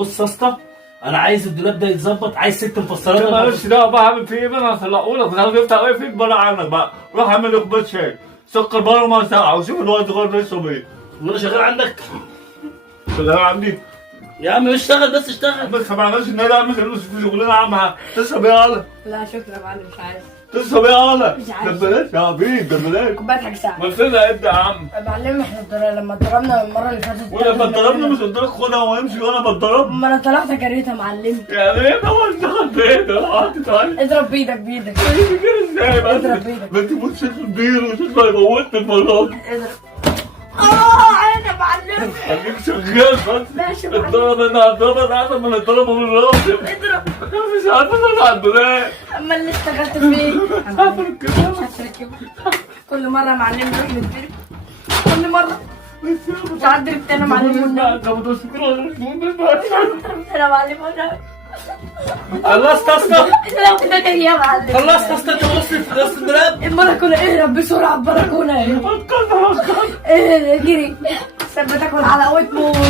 بص يا اسطى، انا عايز الدولاب ده يتظبط، عايز 6 مفصلات. انت مالكش دعوه بقى، هعمل فيه ايه بقى؟ انا هطلعه لك، مش عارف يفتح ايه فيك بره عنك بقى. روح اعمل لي كوبايه شاي، سكر بره ما ساقعه، وشوف الوقت غير يشرب ايه. وانا شغال عندك. شغال عندي. يا عم اشتغل بس اشتغل. بس ما عملش ان انا اعمل فلوس في شغلنا عامها. تشرب ايه يالا؟ لا شكرا يا معلم، مش عايز. تشرب ايه يالا؟ مش عايز. ده ببلاش يا عبيد، ده ببلاش. كوبايه حاجه ساعه. ما تسيبها قد يا عم. يا معلم احنا لما اتضربنا المره اللي فاتت ولما اتضربنا مش قلت لك خدها وامشي وانا بتضرب؟ ما انا طلعت جريتها يا معلم. يعني ايه طبعا اشتغل بايه ده؟ قعدت تعالي. اضرب بايدك. كده ازاي بقى؟ اضرب بايدك. ما انت بص البير وتطلع يموتني المره دي. اضرب. عين يا معلم. خليك شغال بس. ماشي يا معلم. الضرب انا هضربك احسن من الضرب من الراجل. اضرب. مش عارف اطلع الدولاب. اما اللي اشتغلت فيه يا معلم، مش هتركبه. كل مره يا معلم نروح نتضرب، كل مره مش هعدي انا معلم. انت متوسطين ولا مش مهم بقى؟ انا معلم انا خلصت يا اسطى؟ لو كده جاي يا معلم. خلصت يا اسطى؟ انت خلصت الدولاب؟ البلكونه اهرب بسرعه، البلكونه اهرب. هتكلم. ايه جري ثبتك على قوة موت.